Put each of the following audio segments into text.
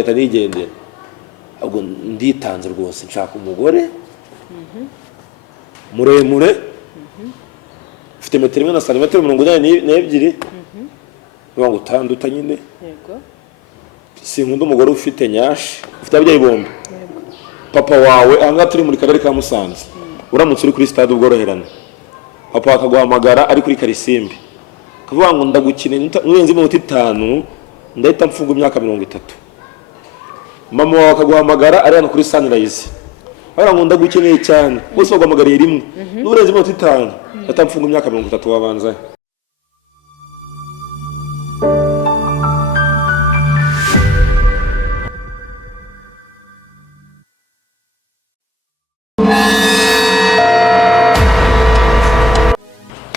ngahita nigendera ahubwo nditanze rwose nshaka umugore muremure ufite metero imwe na santimetero 82 ngo utanduta nyine yego sinkunda umugore ufite nyashi ufite ababyeyi bombi papa wawe anga turi muri karere ka Musanze uramutse uri kuri stade ubworoherane papa akaguhamagara ari kuri Karisimbi kavuga ngo ndagukine nurenze mu 5 ndahita mfunga imyaka 30 mama wawe akaguhamagara ari hano kuri Sunrise ara ngo ndagukeneye cyane bose baguhamagariye rimwe nurenze mu 5 ndahita mfunga imyaka 30 wabanza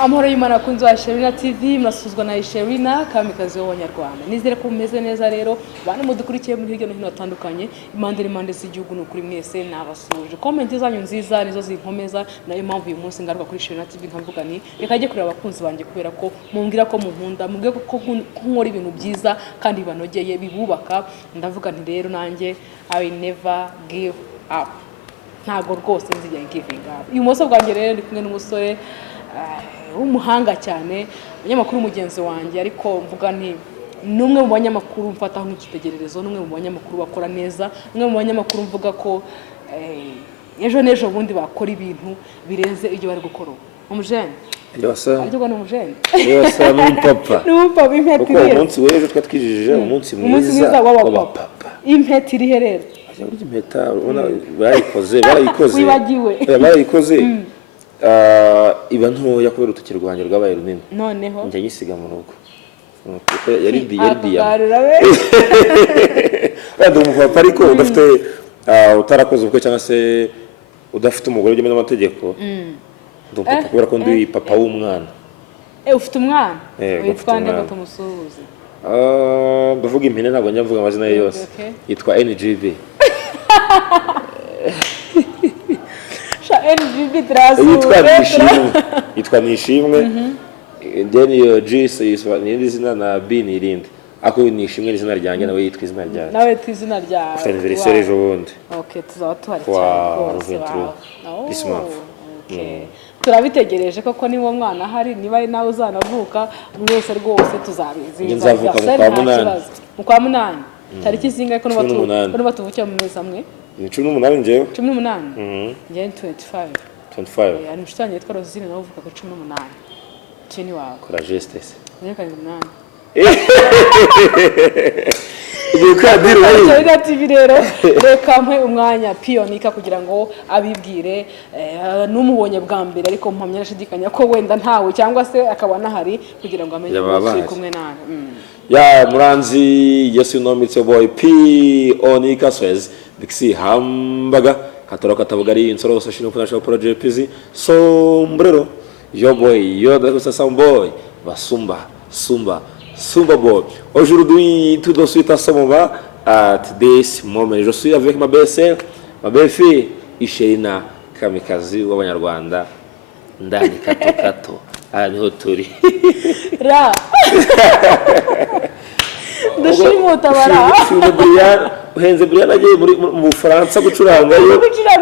Amahoro y'Imana kunzi wa Sherina TV mnasuzwa na Sherina kamikazi w'Abanyarwanda. Nizere ko mumeze neza rero bane mudukurikiye muri hirya no hino hatandukanye impande z'igihugu no kuri mwese nabasuje. Comment zanyu nziza nizo zinkomeza nayo mpamvu uyu munsi ngaruka kuri Sherina TV nkavuga ni reka ajye kureba abakunzi banje kubera ko mumbwira ko munkunda mumbwira ko nkora ibintu byiza kandi bibanogeye bibubaka ndavuga nti rero nanjye I will never give up. Ntago rwose nzijya giving up. Uyu munsi bwanjye rero ndi kumwe n'umusore umuhanga cyane umunyamakuru mugenzi wanjye ariko mvuga nti numwe mu banyamakuru mfata nk'ikitegererezo numwe mu banyamakuru bakora neza numwe mu banyamakuru mvuga ko ejo nejo bundi bakora ibintu birenze ibyo bari gukora umujene yose ariko no umujene yose n'umupapa n'umupapa impeti rero umunsi w'ejo twatwijije umunsi mwiza w'abapapa impeti iri herero impeta ubona barayikoze wibagiwe iba ntoya kubera urutoki rwanjye rwabaye runini noneho njya nyisiga mu rugo yari diya kandi umupapa ariko udafite utarakoze ubukwe cyangwa se udafite umugore ujyemo n'amategeko ndumva kubera ko ndi papa w'umwana ufite umwana witwa nde ngo tumusuhuze ndavuga impine ntabwo njya mvuga amazina ye yose yitwa NGB NGB trazura yitwa Nishimwe then your G so ni izina na B ni irindi ako Nishimwe ni izina ryanjye nawe yitwa izina ryanjye nawe twizina ryawe afite anniversaire ejo bundi okay tuzaba tuhari cyane this month turabitegereje koko niwo mwana hari niba nawe uzanavuka mwese rwose tuzabizi nzavuka mu kwa munani tariki zingahe ko no batuvukira mu mezi amwe ni 18 njewe 18 njye 25 ari mshitanye yitwa Rosine nawe uvuka ko 18 chini wawe courage stesse nyaka 8 Ukadiro Sherina TV rero reka mpe umwanya Pionika kugira ngo abibwire numubonye bwa mbere ariko mpamya nashidikanya ko wenda ntawe cyangwa se akaba nahari kugira ngo amenye ko kumwe nawe ya Muranzi yes you know me it's your boy Pionika Swez Bixi Hambaga katoroka tabugari insoro social financial project PZ sombrero your boy your the some boy Sumba boy. Aujourd'hui, tout de suite à ce moment, at this moment, je suis avec ma belle-sœur, ma belle-fille, Sherina Kamikazi w'Abanyarwanda. Ndani kato. Niho turi. Ra. Ndashimuta bara. Brian, uhenze Brian agiye mu Bufaransa gucuranga yo.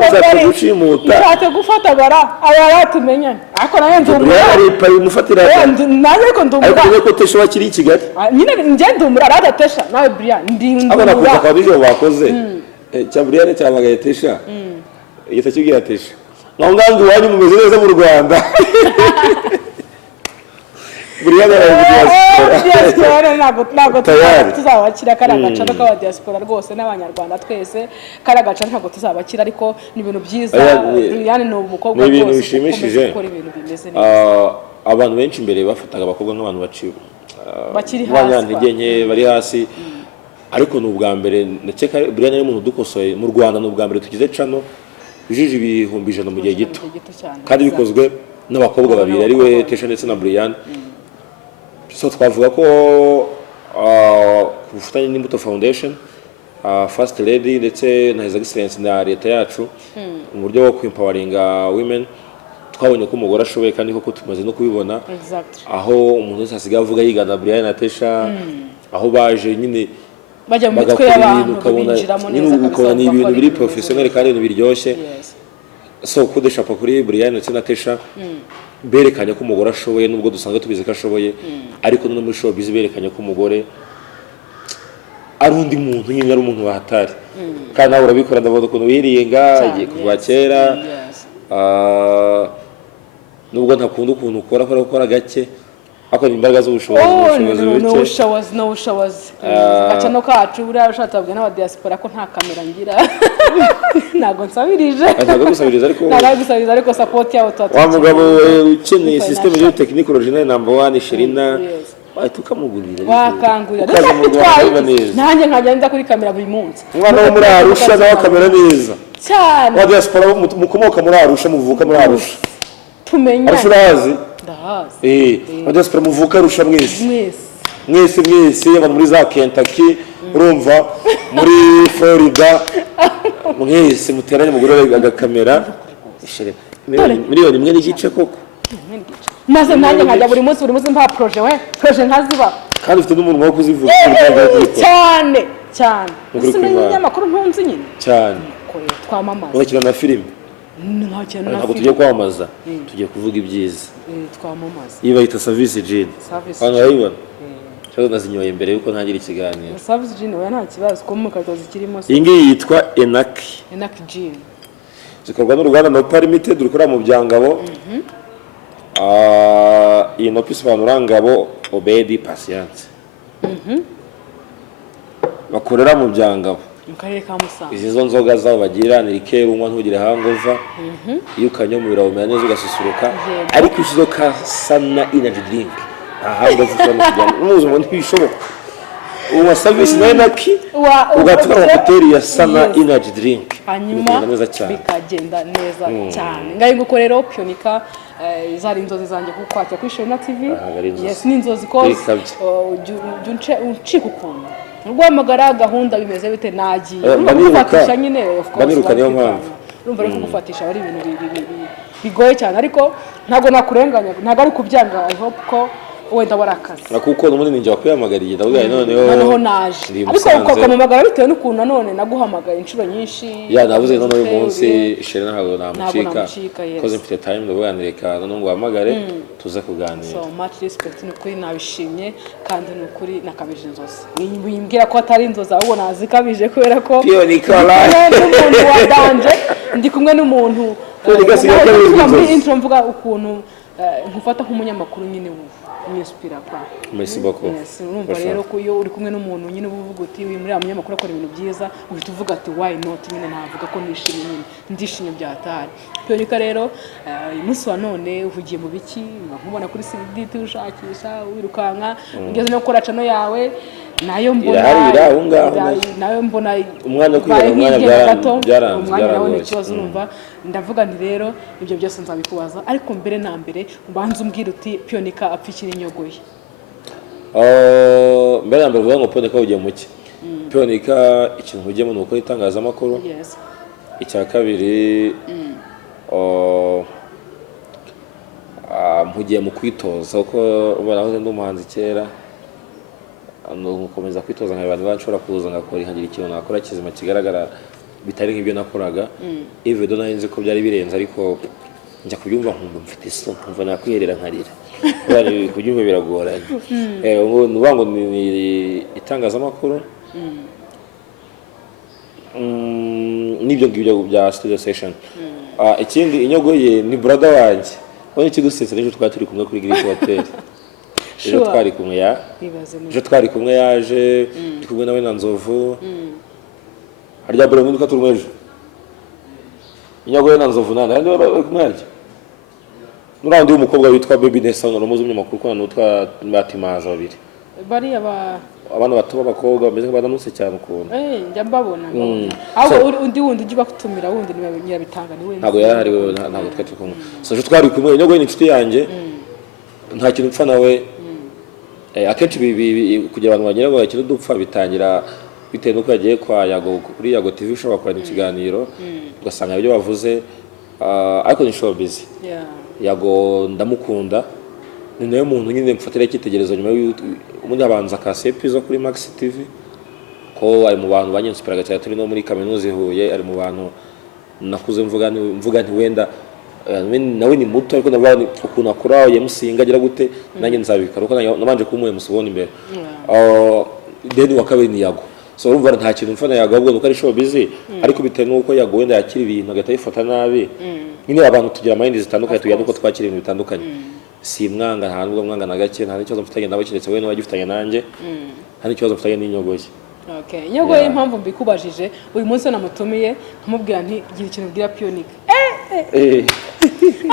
Uzatugushimuta. Nshatse gufata bara abatumenya. Ako nayo ndumura. Brian ari pari mufatira. Naje ko ndumura. Ariko ko tesho wakiri i Kigali. Nyine nje ndumura adatesha nawe Brian ndumura. Abana kuza kwa bijo bakoze. Cya Brian cyamagaye tesha. Igita kigira tesha. Ngangangu wanyu mumeze neza mu Rwanda. Brian diaspora ntabwo tuzabakira karagaca n'aka diaspora rwose n'Abanyarwanda twese karagaca ntabwo tuzabakira ariko ni ibintu byiza Brian ni umukobwa rwose bishimishije gukora ibintu bimeze neza abantu benshi imbere bafataga abakobwa nk'abantu bakiri hasi nke bari hasi ariko n'ubwa mbere ndetse Brian ari umuntu dukosoye mu Rwanda n'ubwa mbere tugize cano bijije ibihumbi 100 mu gihe gito kandi bikozwe n'abakobwa babiri ari we Tesha ndetse na Brian so twavuga ko kubufatanye n'Imbuto Foundation First Lady ndetse na His Excellency na leta yacu mu buryo bwo kwimpawaringa women twabonye ko umugore ashoboye kandi koko tumaze no kubibona aho umuntu wese asigaye avuga yigana Brian na Tesha aho baje nyine bajya mu mitwe y'abantu ukabona binjiramo neza ukabona ni ibintu biri professionnel kandi ibintu biryoshye. Yes. So kudesha kuri Brian ndetse na Tesha berekanye ko umugore ashoboye nubwo dusanzwe tubizi ko ashoboye, ariko no muri showbiz berekanye ko umugore ari undi muntu nyine, ari umuntu wahatari. Kandi nawe urabikora, ndabona ukuntu wiringa kuva kera. Nubwo ntakunda ukuntu ukora gukora gake, ariko ni imbaraga z'ubushobozi n'ubushobozi gacano kacu buriya ushatse babwira n'aba diaspora ko nta kamera ngira. Ntabwo nsabirije, ntabwo gusabiriza ariko support yabo tuba wa mugabo ukeneye system yo technique original number 1 Sherina tukamugurira wakangurira nanjye nkajya nza kuri kamera buri munsi. Umwana wo muri Arusha nawe kamera neza cyane, wa diaspora mukomoka muri Arusha, muvuka muri Arusha, tumenya Arusha urazi? Ndahazi. Wa diaspora muvuka Arusha mwese abantu muri za Kentucky, urumva muri Florida, mwese muteranye mugurira agakamera miliyoni imwe n'igice koko. Maze nanjye nkajya buri munsi mpa projet nkaziba, kandi ufite n'umuntu wo kuzivuga cyane ese n'inyamakuru ntunzi nyine cyane twamamaza, wakira na filime. Ntabwo tugiye kwamamaza, tugiye kuvuga ibyiza. Twamamaza iyi bayita service gin, abantu barayibona cyangwa nazinyoye imbere yuko ntangira ikiganiro. Service gin oya nta kibazo ko mu kato zikirimo. Iyi ngiyi yitwa Enaki gin, zikorwa n'uruganda Nopa Limited rukora mu Byangabo. Iyi Nopa isobanura Ngabo Obedi Patience, bakorera mu Byangabo mu karere ka Musanze. Izi zo nzoga zabo bagira ni rikeru, unywa ntugire hangover, iyo ukanyomura umera neza ugasusuruka. Ariko izo ka Sana energy drink ahanga zishobora kujyana n'ubuzima ntibishoboka. Uwa service na Enaki ugatwara hoteli ya Sana energy drink, hanyuma bikagenda neza cyane. Ngaye nguko rero Pionika zari inzozi zanjye kukwakira kuri Sherina TV. Yes, ni inzozi ko uncika ukuntu urwamagara gahunda bimeze bite nagiye gufatisha nyine, of course urumva rero kugufatisha ari ibintu bigoye cyane, ariko ntabwo nakurenganya, ntabwo ari kubyanga. I hope ko wenda warakaze kuko n'umuntu ninjye wakwiyamagariye ndavuga noneho naje, ariko ukamamagara bitewe n'ukuntu nanone naguhamagaye inshuro nyinshi. Nabuze none uyu munsi Sherina ntabwo namucika koze mfite time ndavuga nireka none ngo uhamagare tuze kuganira. So much respect, n'ukuri nabishimye kandi n'ukuri nakabije inzozi. Wimbwira ko atari inzozi ahubwo nazikabije kubera ko n'umuntu wadanje ndi kumwe n'umuntu intro mvuga ukuntu nkufata nk'umunyamakuru nyine inspira kwa. Merci beaucoup. Yes, urumva rero ko iyo uri kumwe n'umuntu nyine uvuga uti uyu muri abanyamakuru akora ibintu byiza, uhita uvuga ati why not, nyine navuga ko nishimye, nyine ndishimye byatari. Pionika rero uyu munsi wa none uvugiye mu biki? Nkubona kuri CDT ushakisha wirukanka, ugeze no gukora channel yawe nayo mbona umwanya kwira umwanya byaranze ikibazo. Urumva ndavuga nti rero ibyo byose nzabikubaza, ariko mbere na mbere ubanza umbwira uti Pionika apfikira inyogoye. Mbere na mbere uvuga ngo Pionika ugiye muki? Pionika ikintu ugiyemo ni uko itangazamakuru. Yes. Icya kabiri mpugiye mu kwitoza kuko barahoze ndi umuhanzi kera, gukomeza kwitoza nka abantu bashobora kuza ngakora nkagira ikintu nakora kizima kigaragara bitari nk'ibyo nakoraga. Even though nahinze ko byari birenze, ariko njya kubyumva nkumva mfite isoni, nkumva nakwiherera nkarira. Bari kubyumva biragoranye. Nuvuga ngo ni itangazamakuru n'ibyo ngibyo bya studio session. Ikindi inyogoye ni brother wanjye, wani kigusetsa n'ejo twari turi kumwe kuri Greek Hotel. Ejo twari kumwe yaje turi kumwe nawe na Nzovu. Harya bro nduka turumwejo inyogoye na Nzovu nana kandi bari kumwe harya n'urandi umukobwa witwa Baby Nessa n'umuzi umunyamakuru ko n'utwa Batimaza babiri bari abana bato b'abakobwa bameze nk'abanamutse cyane ukuntu njya mbabona aho undi wundi ujya bakutumira wundi niba bitanga ni we ntabwo yari ntabwo twari kumwe. So ejo twari kumwe inyogoye ni inshuti yanjye, nta kintu upfa nawe. Akenshi kugira abantu bagera ngo ikintu dupfa bitangira bitewe n'uko yagiye kwa Yago kuri Yago TV ushobora gukora ikiganiro ugasanga ibyo bavuze, ariko ni showbiz. Yago ndamukunda, ni nayo muntu nyine mfatira icyitegererezo nyuma y'umuntu abanza akase episode kuri Max TV ko ari mu bantu banyinsipiraga cyane turi no muri kaminuza i Huye, ari mu bantu nakuze mvuga nti wenda nawe ni muto ariko nabandi ukuntu akora yamusinga agira gute nanjye nzabikara uko nabanje kumuye musubona imbere. Then wa kabiri ni Yago, so urumva nta kintu mfana Yago ahubwo nuko ari show busy, ariko bitewe nuko Yago wenda yakira ibintu agahita yifata nabi. Nyine abantu tugira mind zitandukanye tugira nuko twakira ibintu bitandukanye. Si mwanga nta nubwo mwanga na gake, nta n'ikibazo mfitanye nawe kiretse we n'abagifitanye nanjye, nta n'ikibazo mfitanye n'inyogoye. Okay, inyogoye impamvu mbikubajije uyu munsi namutumiye nkamubwira nti gira ikintu bwira Pionika.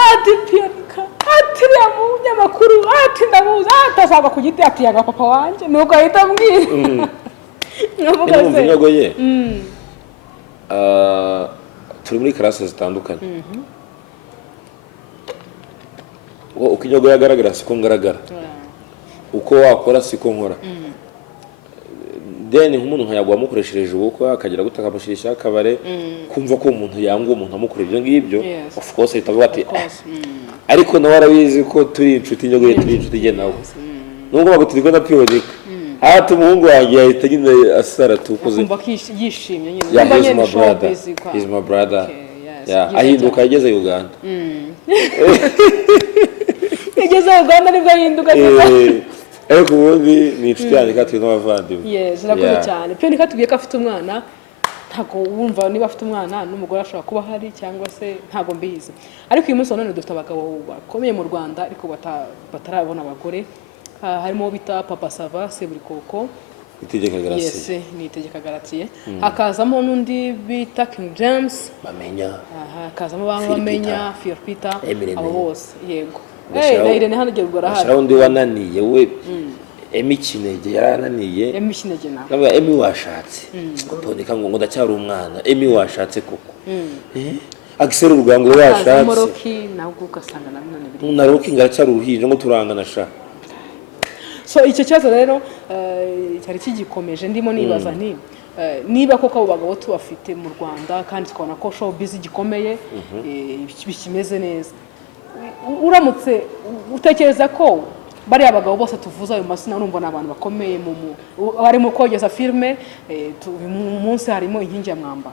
Ati Pionika, ati ya munyamakuru, ati ndamuzi, atazaga ku giti ati yaga papa wanje nuko ahita ambwira. Navuga se inyogoye. Turi muri classe zitandukanye. Uko inyogoye agaragara siko ngaragara. Uko wakora siko nkora. Then nk'umuntu nkayagwa amukoreshereje ubukwe akagira gute akamushirisha akabare kumva ko umuntu yanga umuntu amukorera ibyo ngibyo, of course itavuga ati ariko nawe arabizi ko turi inshuti inyogoye turi inshuti je nawe nubwo bagutirigo na Pionika ati umuhungu wanjye yahita nyine asara tukuze kumva yishimye nyine yeah, he's my brother yeah ahinduka yageze Uganda yageze Uganda nibwo ahinduka ariko ubundi ni inshuti yanjye kandi n'abavandimwe. Yes, urakoze cyane. Pionika tubwiye ko afite umwana, ntago wumva niba afite umwana n'umugore ashobora kuba hari cyangwa se ntago mbizi. Ariko uyu munsi none dufite abagabo bakomeye mu Rwanda ariko batarabona abagore. Harimo bita Papa Sava Seburikoko. Itegeka Garatie. Yes, ni Itegeka Garatie. Hakazamo n'undi bita King James. Bamenya. Hakazamo bamenya Philipita. Abo bose yego. Irene hano gerwa rahari. Ashara undi wananiye we Emi Kinege yarananiye. Emi Kinege nawe. Nabwo Emi washatse. Pionika ngo ndacyari umwana. Emi washatse koko. Agisera urugango washatse. Moroki nabwo ugasanga nabone biri. Na Roki ngaracyari uruhinja ngo turangana sha. So icyo cyazo rero cyari kigikomeje ndimo nibaza nti niba koko abo bagabo tubafite mu Rwanda kandi twabona ko show busy gikomeye bikimeze neza. Uramutse utekereza ko bari abagabo bose tuvuza ayo masina urumva nabantu bakomeye bari mu kogeza filme munsi harimo inkingi ya mwamba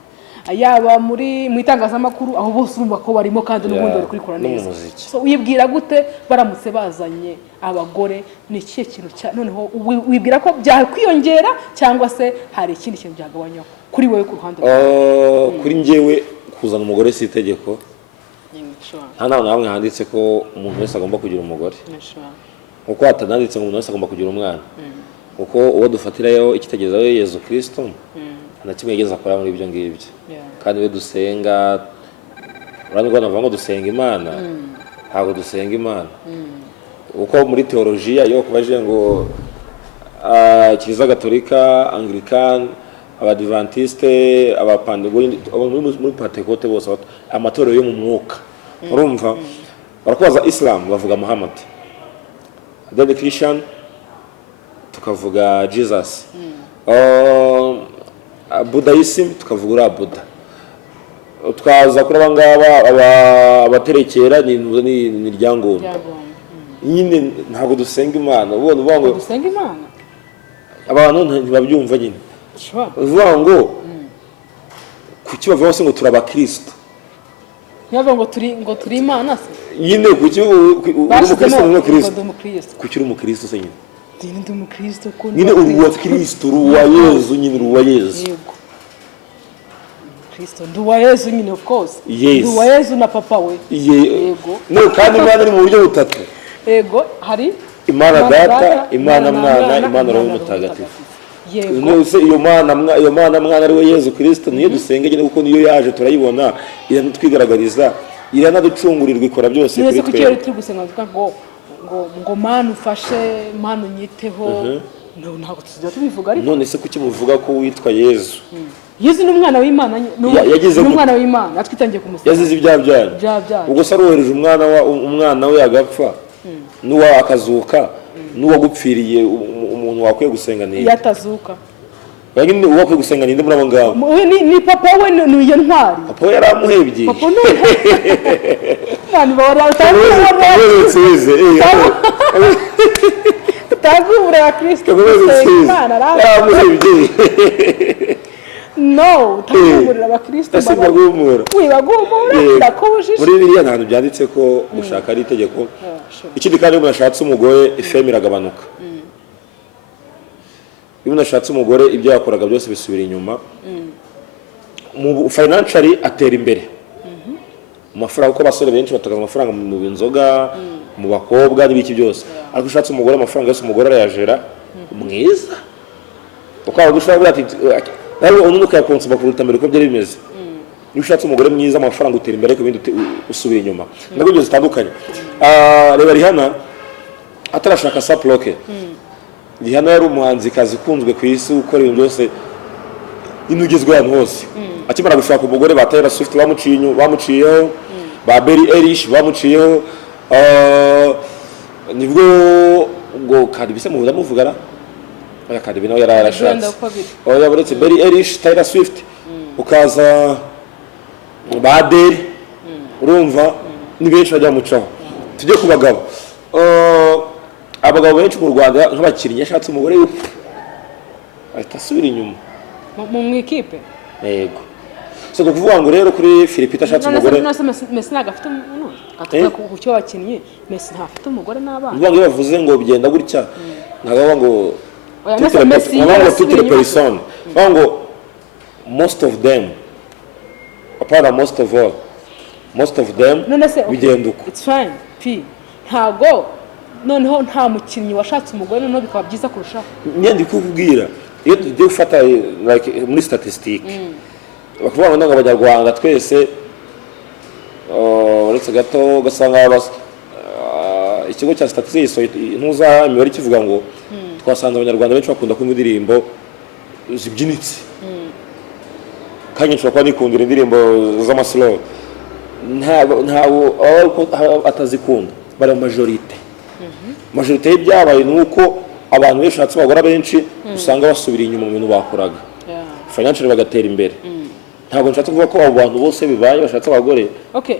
yaba muri mu itangazamakuru aho bose urumva ko barimo kandi n'ubundi bari kurikora neza. So uyibwira gute baramutse bazanye abagore ni kiye kintu noneho wibwira ko byakwiyongera cyangwa se hari ikindi kintu byagabanya kuri wewe ku ruhande kuri njyewe kuzana umugore si itegeko. Nta namwe handitse ko umuntu wese agomba kugira umugore uko hatananditse ngo umuntu wese agomba kugira umwana uko uwo dufatirayo ikitegerezaho Yezu Kristo nta kimwe yigeze akora muri ibyo ngibyo kandi we dusenga urabona navuga ngo dusenga Imana ntabwo dusenga Imana uko muri teolojiya yo kubaje ngo Kiliziya Gatolika Anglican Abadventiste Abapantekote muri Pentecote bose amatorero yo mu mwuka urumva barakubaza Islam bavuga Muhammad, then Christian tukavuga Jesus, Buddhism tukavuga Buddha, twaza kuri abangaba abaterekera ni ryangombwa nyine ntabwo dusenga Imana ubona uvuga ngo dusenga Imana abantu ntibabyumva nyine uvuga ngo kuki bavuga se ngo turabakristo yaba ngo turi Imana se nyine kuki umukristo n'umukristo kuki umukristo se nyine ndi umukristo ko nyine uruwa Kristo ruwa Yezu nyine ruwa Yezu Kristo nduwa Yezu nyine of course nduwa Yezu na papa we yego no kandi Imana ni mu buryo butatu yego hari Imana Data Imana Mwana Imana Roho Mutagatifu yego se iyo Mana mwana ari we Yezu Kristo niyo dusenge nyine kuko niyo yaje turayibona iranatwigaragariza iranaducungurirwa ikora byose kuri twe nese turi gusenga ngo Mana ufashe Mana unyiteho ntabwo tuzajya tubivuga ariko none se kuki muvuga ko witwa Yezu Yezu ni umwana w'Imana n'umwana w'Imana atwitangiye kumusaba yazize ibyaha ubwo se arohereje umwana we agapfa n'uwa akazuka n'uwa gupfiriye umuntu wakwiye gusenga ninde yatazuka baginde uwa kwiye gusenga ninde muri abo ngabo ni papa we niyo ntwari papa yari amuhebye papa none bari utagumura abakristo Imana no utagumura abakristo bagumura wibagumura ndakubujije muri biriya ntabwo byanditse ko gushaka ari itegeko ikindi kandi umuntu ashatse umugore feme iragabanuka iyo umuntu ashatse umugore ibyo yakoraga byose bisubira inyuma mu financially atera imbere amafaranga uko abasore benshi batakaza amafaranga mu binzoga mu bakobwa n'ibiki byose ariko ushatse umugore amafaranga yose umugore arayajera mwiza uko agushaka ati nawe ununuka yakonsoma kuruta mbere uko byari bimeze iyo ushatse umugore mwiza amafaranga utera imbere ariko ibindi usubira inyuma nabwo byose zitandukanye reba Rihanna atarashaka Saploke Rihanna yari umuhanzikazi ukunzwe ku isi ukora ibintu byose inugezwe ahantu hose akimara gushaka umugore ba Taylor Swift bamuciyeho ba Billie Eilish bamuciyeho nibwo ngo kandi bise mu muvugana aya kandi bino yarashatse oya buretse Billie Eilish Taylor Swift ukaza ba Adele urumva ni benshi bajya mucaho tujye ku bagabo abagabo benshi mu Rwanda nk'abakinnyi yashatse umugore ahita asubira inyuma mu ikipe yego so kuvuga ngo rero kuri Philipita ashatse umugore Messi ntago afite umuntu atuka ku cyo wakinnye Messi ntafite umugore n'abana uvuga ngo bavuze ngo bigenda gutya ntago ngo Messi tutre person ngo most of them apart most of all most of them bigenda uko it's fine p ntago noneho nta mukinnyi washatse umugore noneho bikaba byiza kurushaho nyandi kukubwira iyo tugiye gufata like muri statistique bakuvuga ngo abanyarwanda twese uretse gato gasanga ikigo cya statistics ntuza imibare kivuga ngo twasanze abanyarwanda benshi bakunda kumva indirimbo zibyinitse kandi nshobora kuba nikundira indirimbo z'amaslow ntabwo atazikunda bari majorite y'ibyabaye nuko abantu benshi batse abagore benshi usanga basubira inyuma mu bintu bakoraga financially bagatera imbere ntabwo nshatse kuvuga ko abo bantu bose bibaye bashatse abagore okay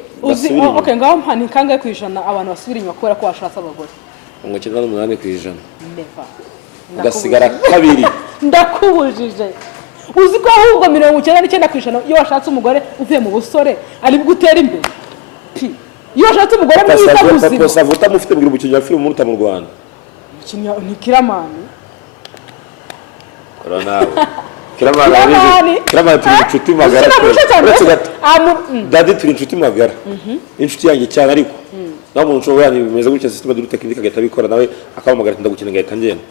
ngaho mpani kangahe kwijana abantu basubira inyuma kubera ko bashatse abagore ngo 98% ugasigara kabiri ndakubujije uzi ko ahubwo 99% iyo washatse umugore uvuye mu busore ari bugutera imbere iyo washatse umugore mwiza muzima papa savuta mufite bwira umukinnyi wa film muruta mu Rwanda ni Kiramani Ronaldo Kiramani turi inshuti magara Dadi turi inshuti magara inshuti yanjye cyane ariko naho umuntu ushobora bimeze gutya system de technique agahita bikora nawe akamamagara ndagukina ngahita ngenda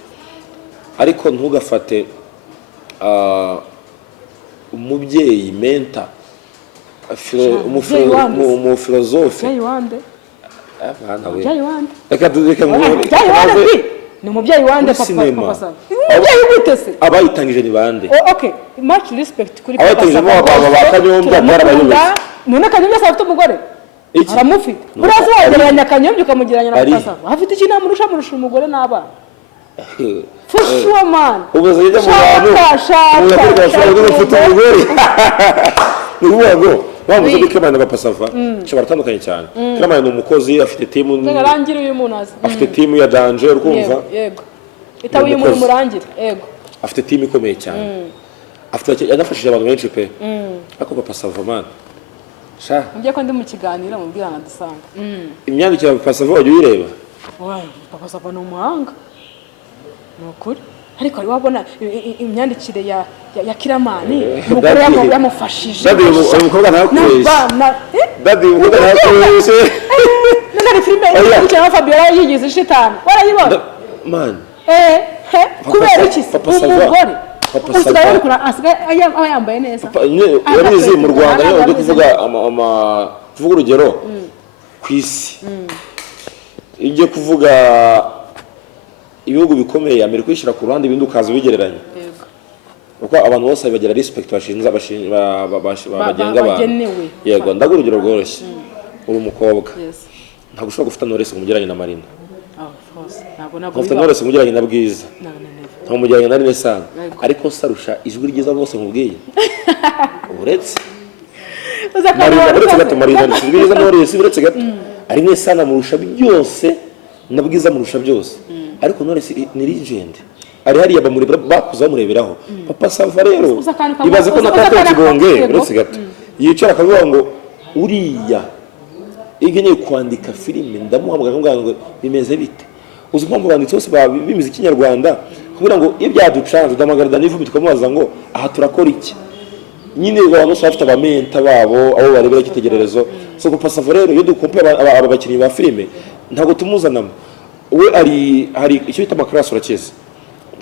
ariko ntugafate umubyeyi mentor umufilozofe reka ni umubyeyi wande papa saba umubyeyi gutese abayitangije ni bande okay much respect kuri papa saba abayitangije bakanyomba barabayobye none kanyomba afite umugore aramufite uraza wageranya akanyomba ukamugeranya na papa saba afite iki namurusha umugore n'abana for sure man ubuze yajya mu bantu ufite umugore nubugo bamuze bikemana papa sava cyo baratandukanye cyane Kiramani ni umukozi afite team ngarangire uyu muntu afite team ya danger urumva yego itawe uyu muntu murangire yego afite team ikomeye cyane afite yanafashije abantu benshi pe ako papa sava man sha mujye ko ndi mu kiganiro mu bwirana dusanga imyandikire ya papa sava wajya uyireba papa sava ni umuhanga nukuri ariko ari wabona imyandikire ya Kiramani umugore yamufashije dadi umukobwa ntakureshe dadi umukobwa ntakureshe nari filime cyangwa Fabiola yigize shitani warayibona man kubera iki umugore usigaye uri kura asigaye yambaye neza yabizi mu Rwanda yo kuvuga kuvuga urugero ku isi ijye kuvuga ibihugu bikomeye Amerika ishyira ku ruhande ibindi ukaza ubigereranya uko abantu bose bagira respect bagenga abantu yego ndaguha urugero rworoshye uri umukobwa ntabwo ushobora gufata Knowless umugeranye na Marina ntabwo ufite Knowless umugeranye na Bwiza ntabwo umugeranye na Renaissance ariko sarusha ijwi ryiza bose mubwiye uretse Marina ijwi ryiza Knowless uretse gato ari Renaissance amurusha byose na Bwiza amurusha byose ariko Knowless ni legend ari hariya bakuza bamureberaho Papa Sava rero ibaze ko nakata kibonge uretse gato yicara akavuga ngo uriya igenye kwandika filime ndamuhamagara ngo bimeze bite uzi mpamvu banditse bose bimize ikinyarwanda kugira ngo iyo byaducanze damagarida n'ivubi tukamubaza ngo aha turakora iki nyine abantu bafite abamenta babo abo barebera kitegererezo so Papa Sava rero iyo dukompe aba bakinnyi ba filime ntabwo tumuzanamo we hari icyo bita amakarasi urakize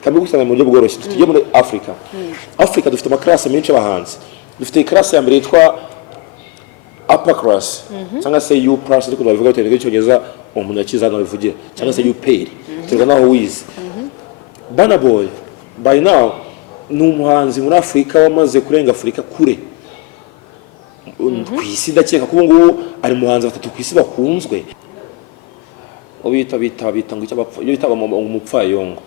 kandi gusanga mu buryo bworoshye tugiye muri Africa dufite amakarasi menshi abahanzi dufite class ya mbere yitwa upper class cyangwa se U plus ariko bavuga ngo tende cyongeza umuntu yakiza no bivugira cyangwa se U paid turwa naho wize Burna Boy by now ni umuhanzi muri Africa wamaze kurenga Africa kure kwisi ndakeka kuko ngo ari muhanzi batatu kwisi bakunzwe obita ngo icyo bapfa iyo bitaba umupfayongo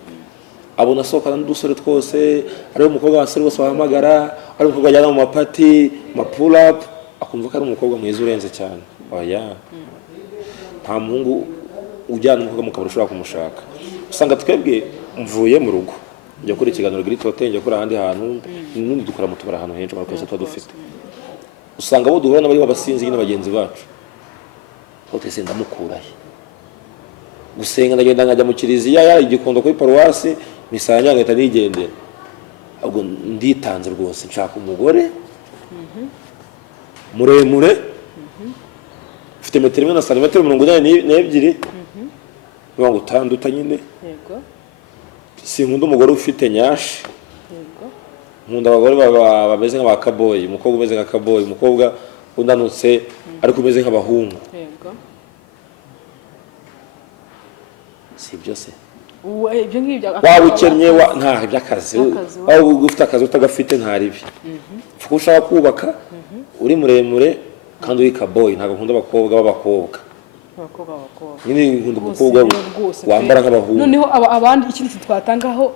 abona sokana n'udusore twose ari umukobwa wasore bose bahamagara ari umukobwa ajyana mu mapati ma pull up akumva ko ari umukobwa mwiza urenze cyane oya nta muhungu ujyana umukobwa mu kabari ushobora kumushaka usanga twebwe mvuye mu rugo njya kuri ikiganiro Great Hotel njya kuri ahandi hantu n'undi dukora mu tubara ahantu henshi amakosa tuba dufite usanga bo duhura n'abari babasinzi nyine bagenzi bacu hote se ndamukurahe gusenga ndagenda nkajya mu kiliziya ya igikondo kuri paruwasi misanya ngahita nigendera ahubwo nditanze rwose nshaka umugore muremure ufite metero 1 na santimetero 82 bivuga ngo utanduta nyine yego sinkunda umugore ufite nyashi yego nkunda abagore bameze nk'abakaboyi umukobwa umeze nk'akaboyi umukobwa undanutse ariko umeze nk'abahungu yego si byose ibyo ngibyo waba ukennye nta iby'akazi waba ufite akazi utagafite nta ribi fuko ushaka kubaka uri muremure kandi uri kaboyi ntabwo nkunda abakobwa nyine nkunda umukobwa wambara nk'abahungu noneho abandi ikindi twatangaho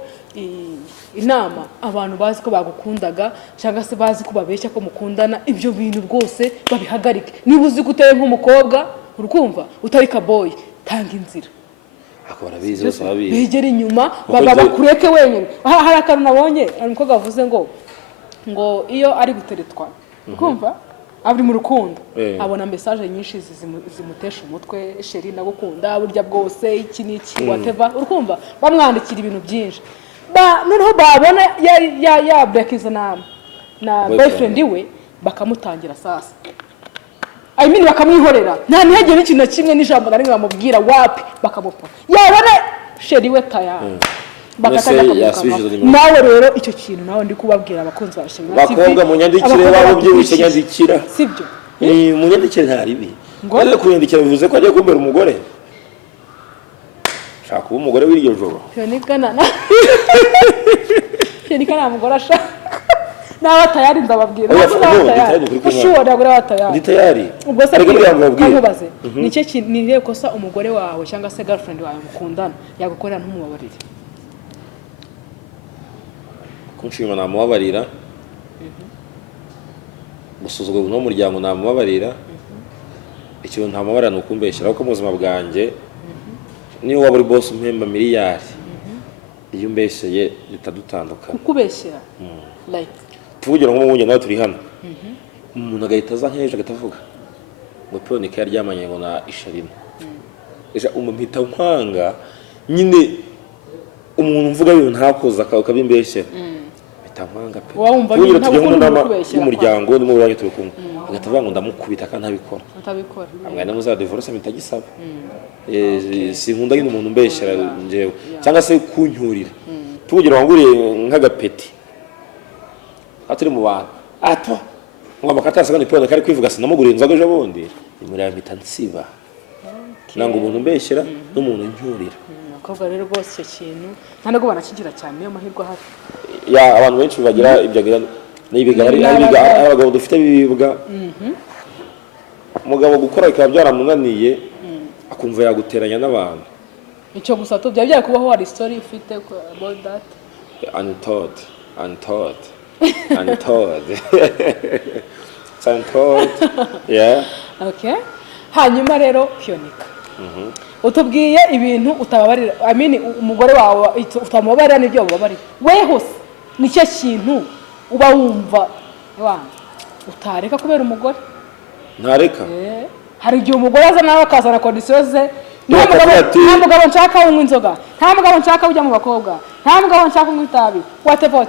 inama abantu bazi ko bagukundaga cyangwa se bazi ko babeshya ko mukundana ibyo bintu rwose babihagarike niba uzi ko uteye nk'umukobwa urukumva utari kaboyi tanga inzira barabizi bose babizi begera inyuma bakureke wenyine hari akantu nabonye umukobwa wavuze ngo iyo ari guteretwa ukumva aburi mu rukundo abona message nyinshi zimutesha umutwe sheri nagukunda burya bwose iki niki whatever urukumva bamwandikira ibintu byinshi noneho babona ya breakiza na boyfriend we bakamutangira sasa I mean bakamwihorera nta ntihagire n'ikintu na kimwe n'ijambo nari ngamubwira wapi bakamupfa yabona sheri we tayari nawe rero icyo kintu nawe ndi kubabwira abakunzi ba Sheri bakobwa mu nyandikire wabo byibushe nyandikira sibyo mu nyandikire nta ribi ngo kunyandikira bivuze ko agiye kumbera umugore shaka kuba umugore w'iryo joro Pionika mugore ashaka nawe tayari ndababwira ushobora gura tayari ndi tayari ubwo se kamubaze nicyo kintu ni kosa umugore wawe cyangwa se girlfriend wawe mukundana yagukorera ntumubabarire kunshima namubabarira gusuzugura n'umuryango namubabarira ikintu ntamubabarira nukumbeshera ko mu buzima bwanjye niyo waba uri boss umpemba miliyari iyo umbesheye bitadutandukana kukubeshera like tuvugira ngo munye nawe turi hano umuntu agahita aza nkeje agatavuga ngo Pionika yaryamanye ngo na Isharina umumpita nkwanga nyine umuntu mvuga ibintu ntakoza akabimbeshera bitankwanga pe tuvugira tujye mu nama y'umuryango ni mu buranye turi kumwe agatavuga ngo ndamukubita kandi ntabikora amwana muza divorce mitagisaba sinkunda nyine umuntu mbeshera njewe cyangwa se kuncyurira tuvugira wanguriye nk'agapeti aturi mu bantu ato ngo amakatasa kandi Pionika ari kwivuga sinamuguriye inzoga ejo bundi imuri yamita nsiba nango umuntu mbeshera n'umuntu ncyurira akobwa rero rwose icyo kintu nta nubwo banakigira cyane niyo mahirwe hafi ya abantu benshi bagira ibyo n'ibiga ari abagabo dufite bibibwa umugabo gukora bikaba byaramunaniye akumva yaguteranya n'abantu icyo gusa to byabyaye kubaho hari story ufite about that untold yeah okay hanyuma rero Pionika utubwiye ibintu utababarira umugore wawe utamubabarira n'ibyo wamubabarira weho se nicyo kintu uba wumva utareka kubera umugore ntareka hari igihe umugore aza nawe akazana kondisiyo ze nta mugabo nshaka unywa inzoga nta mugabo nshaka ujya mu bakobwa nta mugabo nshaka unywa itabi whatever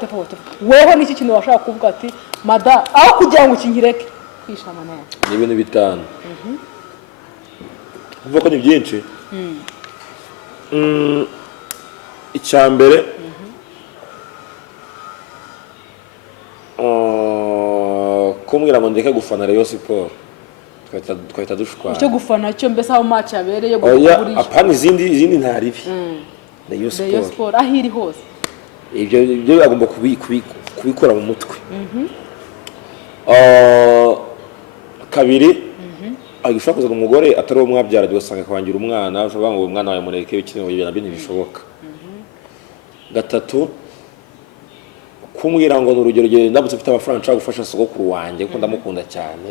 weho n'iki kintu washaka kuvuga ati mada aho kugira ngo ukingireke kwishama nawe ni ibintu bitanu kuvuga ko ni byinshi icya mbere kumbwira ngo ndeke gufana Rayon Sport twahita dushwana icyo gufana cyo mbese aho match yabereye apana izindi ntaribi Rayon Sport aho iri hose ibyo agomba kubikora mu mutwe kabiri agishaka kuzana umugore atari uwo mwabyara ugasanga akabangira umwana ushobora ngo umwana wawe mureke ukiri ibyo nabyo ntibishoboka gatatu kumbwira ngo ni urugero ndamutse mfite amafaranga nshaka gufasha sogokuru wanjye kuko ndamukunda cyane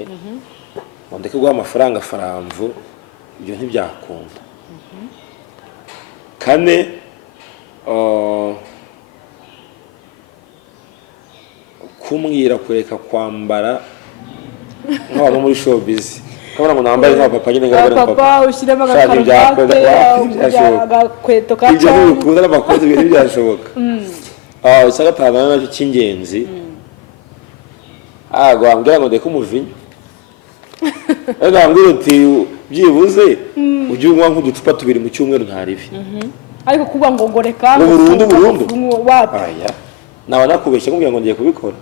ngo ndeke guha amafaranga faramvu ibyo ntibyakunda kane kumbwira kureka kwambara nk'abantu muri showbiz kabona ngo nambaye nka papa nyine ngabare papa ushyiremo agakaruvate agakweto ka ibyo n'urukundo n'amakozi ibintu byashoboka icya gatanu nacyo cy'ingenzi wambwira ngo ndeke umuvinya wambwira uti byibuze ujye unywa nk'uducupa tubiri mu cyumweru ntaribi ariko kuba ngo reka burundu nawe nakubeshya kumbwira ngo ngiye kubikora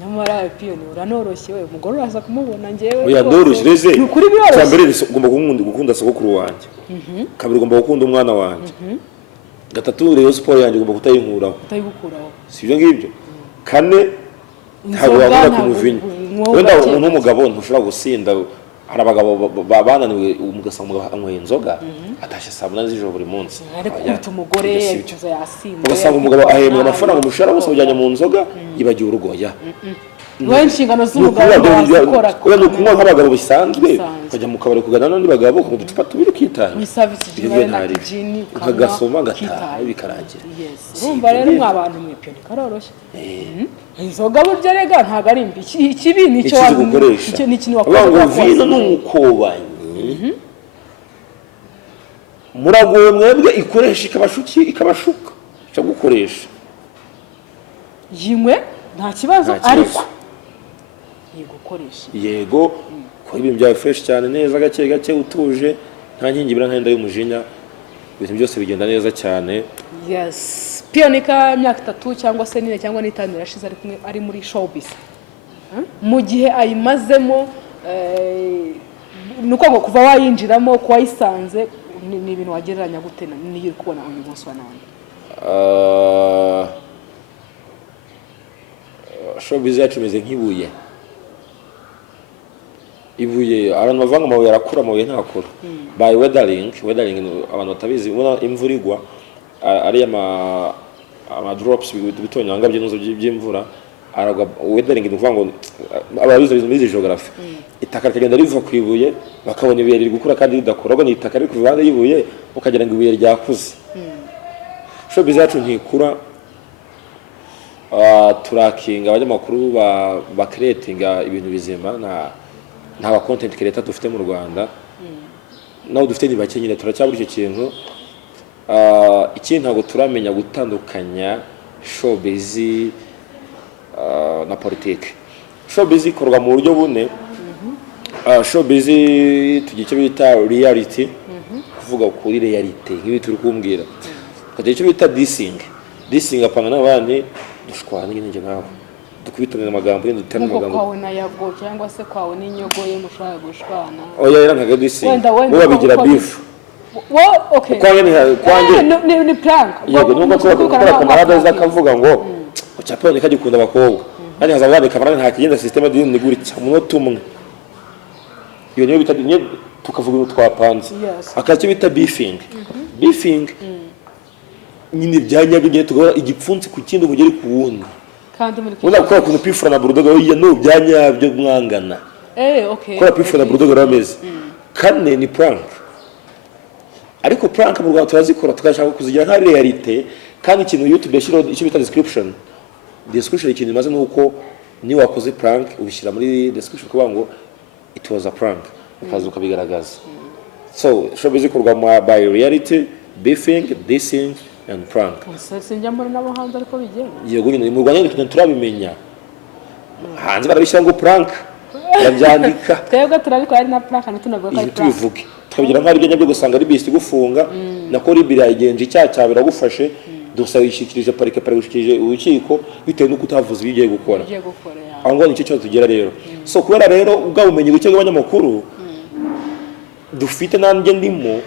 nyamara piyoni uranoroshye we umugore uraza kumubona njyewe oya ndoroshye reze ni ukuri biroroshye cyambere ugomba gukunda sogokuru wanjye kabiri ugomba gukunda umwana wanjye gatatu Rayon Sport yanjye ugomba kutayikuraho si ibyo ngibyo kane ntabwo wabona kumuvinya wenda umuntu w'umugabo ntushobora gusinda hari abagabo bananiwe ugasanga umugabo anyweye inzoga atashye saa munani z'ijoro buri munsi ariko kwita umugore yakiza yasinda ugasanga umugabo ahembwa amafaranga umushahara wose awujyanye mu nzoga yibagiwe urugoya wowe inshingano z'umugabo wazikora ni ukunywa nk'abagabo bisanzwe ukajya mu kabari kuganira n'abandi bagabo mu ducupa tubiri ukitaha ukagasoma gataha bikarangira urumva rero mwa bantu mwebwe karoroshye inzoga burya rega ntabwo ari mbi ikibi nicyo wagukoresha n'ikintu wakoresha ngo vino n'umukobanyi muragowe mwebwe ikoresha ikabashuka cyo gukoresha yinywe nta kibazo ariko yego ko ibintu byawe fresh cyane neza gake gake utuje nta nkingi bira nk'enda y'umujinya ibintu byose bigenda neza cyane yes Piyonika imyaka 3 cyangwa se 4 cyangwa 5 irashize ari muri showbiz mu gihe ayimazemo nuko ngo kuva wayinjiramo ko wayisanze ni ibintu wagereranya gute niyo kubona uyu munsi wa none showbiz yacu imeze nk'ibuye ibuye abantu bavanga amabuye arakura amabuye ntakura by weathering abantu batabizi ubona imvura igwa ari ama drops bitonyanga by'imvura aragwa weathering ni kuvuga ngo ababizi muri geography itaka kagenda riva ku ibuye bakabona ibuye riri gukura kandi ridakura ubwo ni itaka riri ku ruhande y'ibuye ukagira ngo ibuye ryakuze showbiz yacu ntikura turakinga abanyamakuru ba creatinga ibintu bizima nta ba content creator dufite mu Rwanda naho dufite ni bake nyine turacyabura icyo kintu ikindi ntabwo turamenya gutandukanya showbiz na politike showbiz ikorwa mu buryo bune showbiz tugiye icyo bita reality kuvuga kuri reality nk'ibi turi kumbwira tugiye icyo bita dissing apanga n'abandi dushwana nyine nje ngaho dukubitanira amagambo y'indi dutana amagambo kwawe na yago cyangwa se kwawe n'inyogo ye mushaka gushwana oya era nkaga dissing bo babigira beef okay kwanjye ni prank yego nuko gukora kamarada zakavuga ngo ucyapone kagikunda abakobwa kandi haza abandi kamarada nta kigenda system y'indi gutya umunota umwe iyo niyo bita tukavuga twapanze akacyo bita beefing nyine byanyabye tugora igipfunsi ku kindi umugeri ku wundi kandi muri ubona ko kuntu pifura na burudoga oya no byanyabyo mwangana okay ko pifura na burudoga rameze kane ni prank ariko prank mu Rwanda turazikora tugashaka kuzigira nka reality kandi ikintu YouTube yashiraho icyo bita description ikintu imaze nuko ni wakoze prank ubishyira muri description kuvuga ngo it was a prank ukaza ukabigaragaza so shobe zikorwa by reality beefing dissing and prank sinjya mbona nabo hanze ariko bigenda yego nyine mu Rwanda ikintu turabimenya hanze barabishyira ngo prank babyandika twebwe turabikora ari na prank tunavuga ko ari prank tubivuge tukabigira nk'ari byo gusanga ari bisi gufunga nako libira yagenje icyaha cyawe biragufashe dusa yishikirije parike gushikirije urukiko bitewe nuko utavuze ibigiye gukora aho ngo nicyo cyo tugera rero so kubera rero ubwabumenyi buke bw'abanyamakuru dufite nanjye ndimo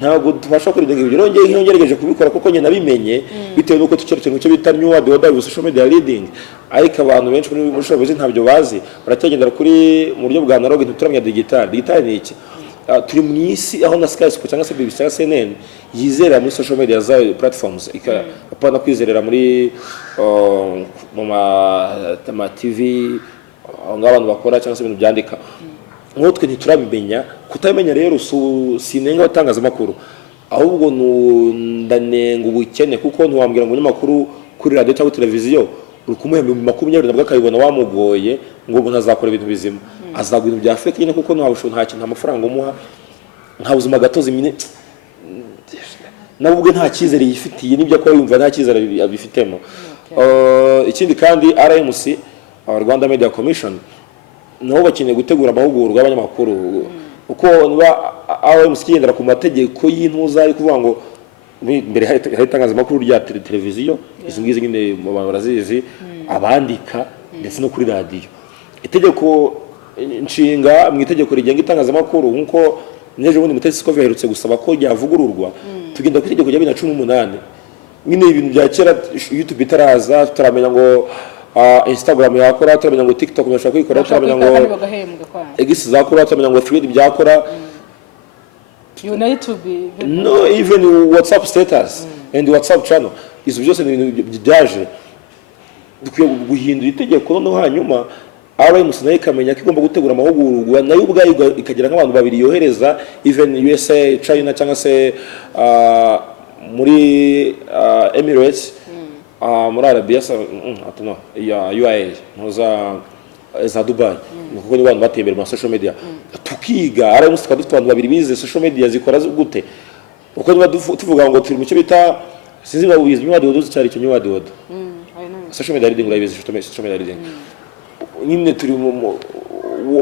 ntabwo tubasha kurinda ibyo rero ngiye ngerageje kubikora kuko nyine nabimenye bitewe nuko tukeretse mu cyo bita new word social media reading ariko abantu benshi muri shobozi ntabyo bazi barategendera kuri mu buryo bwa analogue ntituramya digital ni iki turi mu isi aho na Sky cyangwa se BBC cyangwa CNN yizera muri social media za platforms ikapana kwizerera muri mu ma TV abantu bakora cyangwa se ibintu byandika nk'utwe ntiturabimenya kutamenya rero sinenga abatangazamakuru ahubwo ndanenga ubukene kuko ntiwambwira ngo umunyamakuru kuri radio cyangwa televiziyo uri kumuhemba 20 nabwo akayibona wamugoye ngo umuntu azakora ibintu bizima azagwa ibintu bya fake nyine kuko nta kintu amafaranga umuha nta buzima gatozi nyine nabwo nta cyizere yifitiye nibyo ko yumva nta cyizere abifitemo ikindi kandi RMC Rwanda Media Commission nabo bakeneye gutegura amahugurwa y'abanyamakuru uko RMC kigendera ku mategeko y'intuza ari kuvuga ngo mbere hatangaza amakuru rya televiziyo izi ngizi nyine mu bantu barazizi abandika ndetse no kuri radio itegeko nshinga mu itegeko rigenga itangazamakuru nkuko neje bundi Mutesi Scovia aherutse gusaba ko ryavugururwa tugenda ku itegeko rya 2018 nyine ibintu bya kera YouTube itaraza tutaramenya ngo Instagram yakora turamenya ngo TikTok bashaka kwikora turamenya ngo X zakora turamenya ngo Thread byakora YouTube no even WhatsApp status and WhatsApp channel izo byose ni ibintu byaje dukwiye guhindura itegeko no hanyuma RMC nayo ikamenya ko igomba gutegura amahugurwa nayo ubwayo ikagira nk'abantu babiri yohereza even USA China cyangwa se muri Emirates muri Arabia atano ya UAE za Dubai nuko ni abantu batembera mu social media tukiga RMC dufite abantu babiri bize social media zikora gute uko niba tuvuga ngo turi mu cyo bita sinzi ngo bizi nywa dodo cyari cyo nywa dodo social media reading urabizi social media reading nyine turi mu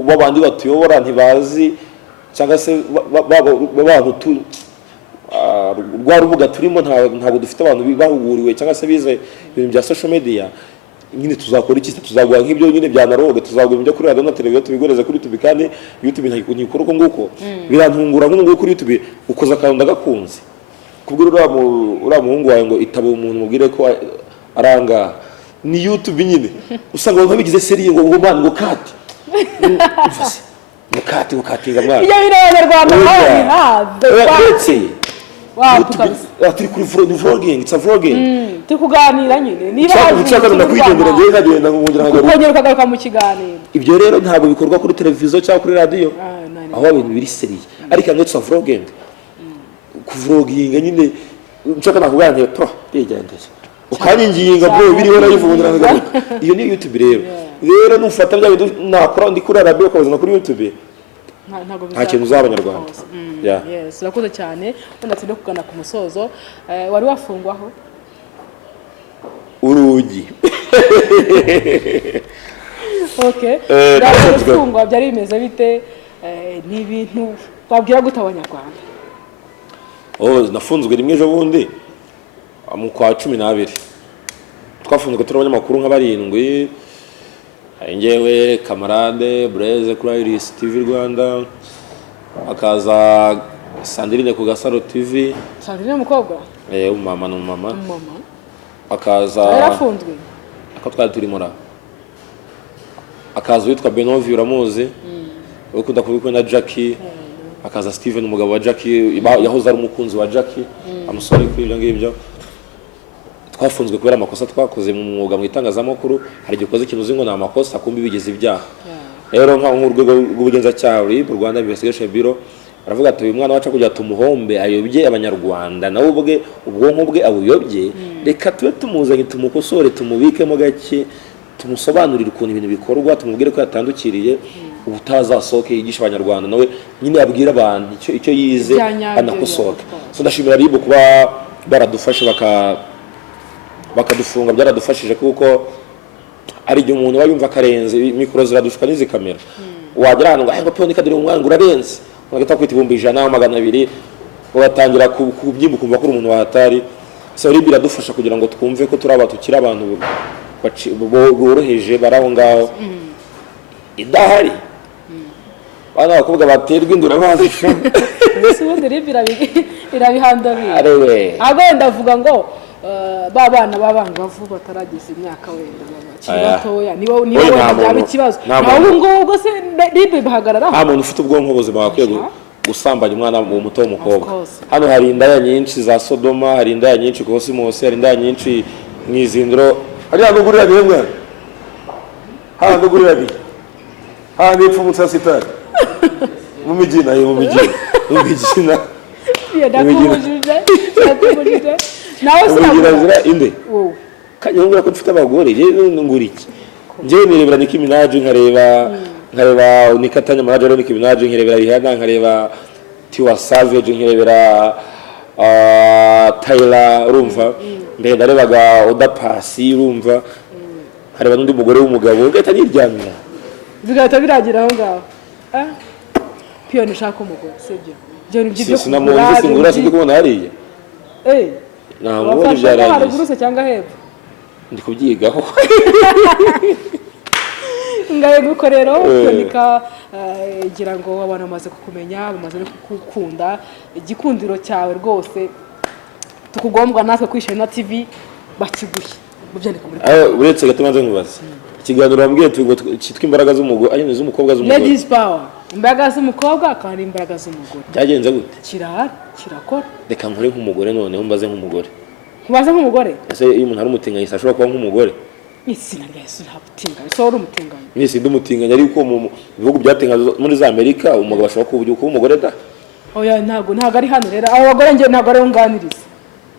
babandi batuyobora ntibazi cyangwa se abantu rwa rubuga turimo ntabwo dufite abantu bahuguriwe cyangwa se bize ibintu bya social media nyine tuzakora iki tuzagwa nk'ibyo nyine bya analogue tuzagwa ibyo kuri radio na televiziyo tubigoreza kuri YouTube kandi YouTube ntikora uko nguko birantungura nk'uko kuri YouTube ukoza akantu ndagakunze kubwo uriya muhungu wawe ngo itaba umuntu mubwire ko aranga ni YouTube nyine usanga abantu bigize serie ngo man ngo kati ngo katinga mwana iyo bino abanyarwanda bari turi kuri vlogging it's a vlogging tukuganira nyine niba ushaka ndakwigendera ngiye nkagenda ukongera ukagaruka mu kiganiro ibyo rero ntabwo bikorwa kuri televiziyo cyangwa kuri radio aho ibintu biri serie ariko ngetse vlogging kuvloginga nyine nshaka nakuganira yegendeye ukanyiginga bwo biriho nayivundira ngagaruka iyo ni YouTube rero nufata bya bintu nakora ndi kuri radio ukabazana kuri YouTube nta kintu z'abanyarwanda yes urakoze cyane unatse no kugana ku musozo wari wafungwaho urugi okay gufungwa byari bimeze bite ni ibintu twabwira gute abanyarwanda nafunzwe rimwe ejo bundi mu kwa 12 twafunzwe turi abanyamakuru nka barindwi ngewe Kamarade Blaise kuri Iris TV Rwanda akaza Sandrine ku Gasaro TV Sandrine umukobwa umama n'umama akaza yarafunzwe twari turi mura akaza witwa Benovi uramuzi ukunda kubikwa na Jackie akaza Steven umugabo wa Jackie yahoze ari umukunzi wa Jackie amusore kwibyo ngibyo twafunzwe kubera amakosa twakoze mu mwuga mu itangazamakuru hari gikoze ikintu uzi ngo na amakosa kumbi bigeze ibyaha rero nka urwego rw'ubugenzacyaha RIB Rwanda Investigation Bureau aravuga ati uyu mwana wacu kugira tumuhombe ayobye abanyarwanda nawe ubwe ubwonko bwe abuyobye reka tube tumuzanye tumukosore tumubikemo gake tumusobanurire ukuntu ibintu bikorwa tumubwire ko yatandukiriye ubutazasohoke yigisha abanyarwanda nawe nyine abwira abantu icyo yize anakosoka. So ndashimira RIB kuba baradufashe bakadufunga byaradufashije kuko ari igihe umuntu aba yumva akarenze mikoro ziradushuka n'izi kamera wagera ahantu ngo poni kadiri umwana ngo urarenze ugahita kwita 100 200 ugatangira kubyimba ukumva ko uri umuntu wahatari. So RIB iradufasha kugira ngo twumve ko turi tukiri abantu boroheje baraho ngaho idahari bana bakobwa baterwa indura bazi ese ubundi RIB irabihandabira arewe agenda avuga ngo babana babangavu batarageza imyaka wenda batoya nibo wenda byaba ikibazo naho ngo se RIB bahagarara nta muntu ufite ubwonko buzima bakwiye gusambanya umwana muto w'umukobwa. Hano hari indaya nyinshi za Sodoma, hari indaya nyinshi Cosmos, hari indaya nyinshi mwizindro. Hari agugurira bimwe hano gurira bi hano ipfu mutsasitari mu mijina nawe sinabura inde kanyongera ko mfite abagore je nguriki nje nirebera Nicki Minaj nkareba unikatanya manager Nicki Minaj nkirebera Rihanna nkareba Tiwa Savage nkirebera Tyler urumva mbere ndarebaga Oda Paccy urumva hareba n'undi mugore w'umugabo ugahita niryamira bigahita biragira aho ngaho piyo nishaka umugore sibyo je nibyo sinamuzi singura sindi kubona hariya ntabwo byaragiye haruguru se cyangwa hepfo ndi kubyigaho ngaye gukorero kwenika gira ngo abantu bamaze kukumenya bamaze kukunda igikundiro cyawe rwose tukugombwa natwe kwishana TV bakigushye mubyandika muri uretse gatumanze nkubaza ikiganiro bambwiye cyitwa imbaraga z'umugore ari z'umukobwa z'umugore ladies power imbaraga z'umukobwa kandi imbaraga z'umugore byagenze gute kirakora reka nkore nk'umugore none umbaze nk'umugore kubaza nk'umugore ese iyo umuntu ari umutinganya ashobora kuba nk'umugore izina rya Yesu nta butinganya so uri umutinganya mwese ndi umutinganya ariko mu bihugu byatenga muri za Amerika umugabo ashobora kuba umugore da oya ntago ari hano rero abo bagore nge ntago ari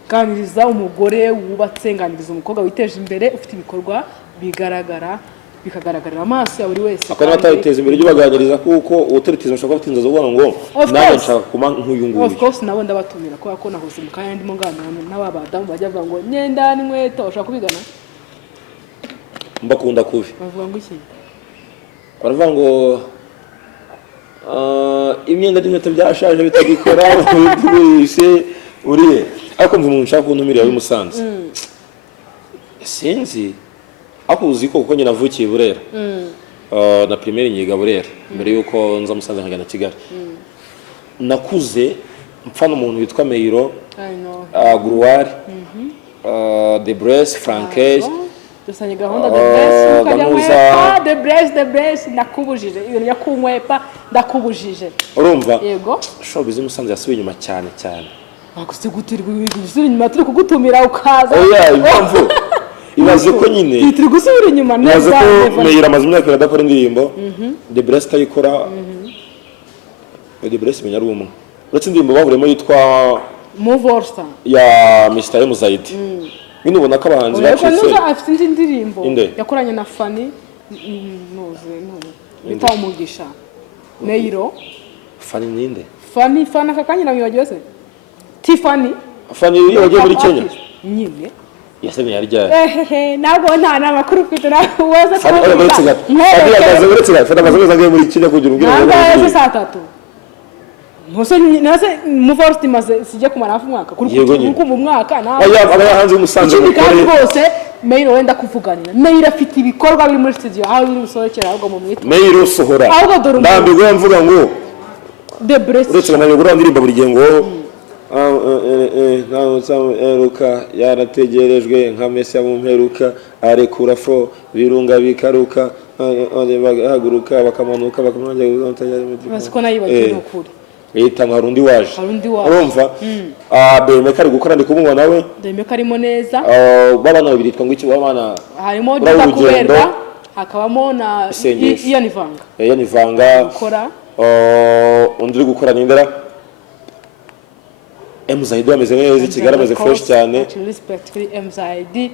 ganiriza umugore wubatse nganiriza umukobwa witeje imbere ufite ibikorwa bikagaragarira amaso ya buri wese akaba atabiteza imbere ibyo baganiriza kuko uteritiza ushaka gutinza zo kuvuga ngo nawe nshaka kuma nk'uyunguye. Of course nabo ndabatumira ko nahoze mu kanya ndimo nganira n'abadamu bajya bavuga ngo nyenda n'inkweto ushaka kubigana mbakunda kubi bavuga ngo iki baravuga ngo imyenda n'inkweto byashaje bitagikora biturishe uriye ariko mvuga umuntu nshaka kuntumira yawe Musanze sinzi ako uzi ko kuko nyina navukiye Burera na primaire nyiga Burera mbere yuko nza Musanze nkagana Kigali nakuze mpfa n'umuntu witwa Meiro Gruwari Debresse Frankesh dusanye gahunda de Brest nakubujije ibintu yakunkwepa ndakubujije urumva yego shobize Musanze yasubiye inyuma cyane bakuse gutirwa ibigusubira inyuma turi kugutumira ukaza oya impamvu ibaze ko nyine turi gusubira inyuma neza ko Meiro amaze imyaka adakora indirimbo de Brest ayikora de Brest menya ari umwe uretse indirimbo bahuremo yitwa Move Orsa ya Mr. Muzaidi Bino ubona ko abahanzi bacitse afite indi ndirimbo yakoranye na Fanny bita umugisha Meiro Fanny ninde Fanny akakanya na miwagiwe se Tiffany iyo wagiye muri Kenya nyine yaseme yarya ntabwo nta namakuru ufite nawe waza ko Fadi muri Kenya kugira ngo ngire saa 3 nase Move maze sije kumara hafi umwaka kuri mu mwaka nawe abahanzi Musanze bose Meiro wenda kuvuganira Meiro afite ibikorwa biri muri studio aho biri gusohokera ahubwo mu mwito Meiro sohora ndambirwa mvuga ngo de Brest uretse nabigura ndirimba buri gihe ngo eruka yarategerejwe nka Messi mu mperuka arekura fo birunga bikaruka bahaguruka bakamanuka basiko nayibagiye ukuri Eta ngarundi waje urumva Demeka ari gukora ndi kumubona nawe Demeka arimo neza babana babiri twangwa iki babana harimo ndakuberwa hakabamo na iyo nivanga gukora undi uri gukora n'indera Mzaido ameze neza, Kigali ameze fresh cyane. Respect kuri Mzaido.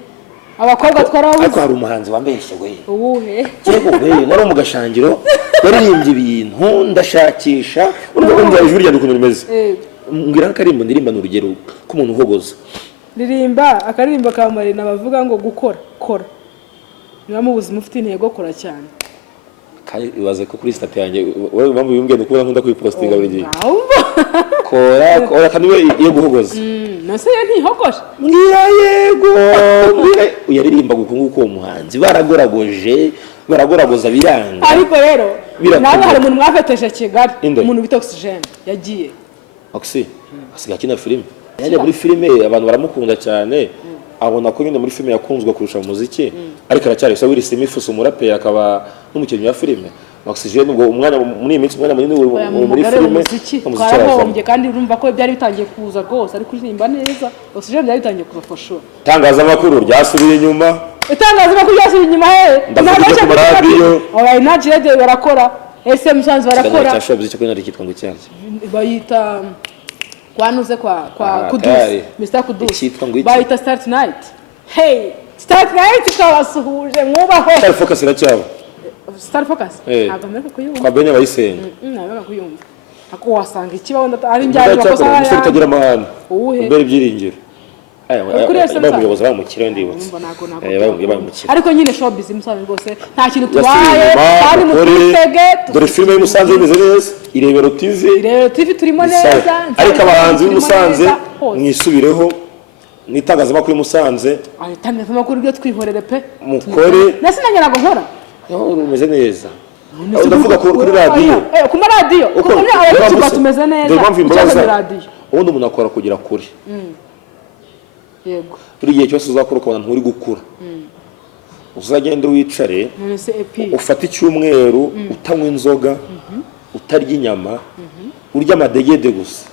Abakobwa twarabuze. Ariko hari umuhanzi wambeshye we. Uwuhe? Yego we, nari mu gashangiro, yaririmbye ibintu ndashakisha, urumva ijwi rya dukuntu rimeze. Mbwira akarimbo ndirimba n'urugero ko umuntu uhogoza. Ririmba akaririmba ka Marina bavuga ngo gukora, kora. Niba mu buzima ufite intego kora cyane. Kandi ibaze ko kuri stat yanjye wowe mpamvu bimbwiye nuko nkunda kwipostinga buri gihe. Kora kandi we iyo guhogoza. Nase ntihogosha. Mbwira yego. Uyaririmba gukunguko umuhanzi baragoragoza biranga. Ariko rero nawe hari umuntu mwafeteje Kigali, umuntu bita Oxygen yagiye. Oxy asiga kina filime. Yaje muri filime abantu baramukunda cyane. Abona ko nyine muri filime yakunzwe kurusha muziki, ariko aracyari so Will Smith umuraperi akaba n'umukinnyi wa filime. Oxygen ubwo umwanya muri iminsi umwanya munini muri filime twarahombye kandi urumva ko byari bitangiye kuza rwose ari kuririmba neza. Oxygen byari bitangiye kuza for sure. Itangazamakuru ryasubiye inyuma. Itangazamakuru ryasubiye inyuma ndavuga ku radio. Energy Radio barakora, SM Sounds barakora. Cyashoboye cyo kwenda kitwa ngo cyanze. Bayita kwanuze kwa Kudusi, Mr. Kudusi. Bayita Start Night. Hey, Start Night twabasuhuje mwubaho. Star Focus iracyaba. Star Focus? Ntabwo mpereka kuyumva. Kwa Benya bayisenga. Ntabwo kuyumva. Ako wasanga ikibaho ari njyari bakosa ya. Umusore utagira amahane. Uwuhe? Mbere byiringiro. Bamuyoboza bamukira ndibutse. Ariko nyine showbiz musabe rwose nta kintu tubaye kandi mutitege. Dore filime y'Umusanze imeze neza. Irebero TV turimo neza. Ariko abahanzi b'Umusanze mwisubireho n'itangazamakuru y'Umusanze. Itangazamakuru ryo twihorere pe. Mukore. Nasi nanyarago nkora. Umeze neza. Ndavuga kuri radio. Ku radio. Kuko abantu tumeze neza. Radio. Ubundi umuntu akora kugira kuri. Yego. Buri gihe cyose uzakora ukabona nturi gukura. Uzagende wicare, ufata icyumweru, utanywa inzoga, utarya inyama, urya amadegede gusa.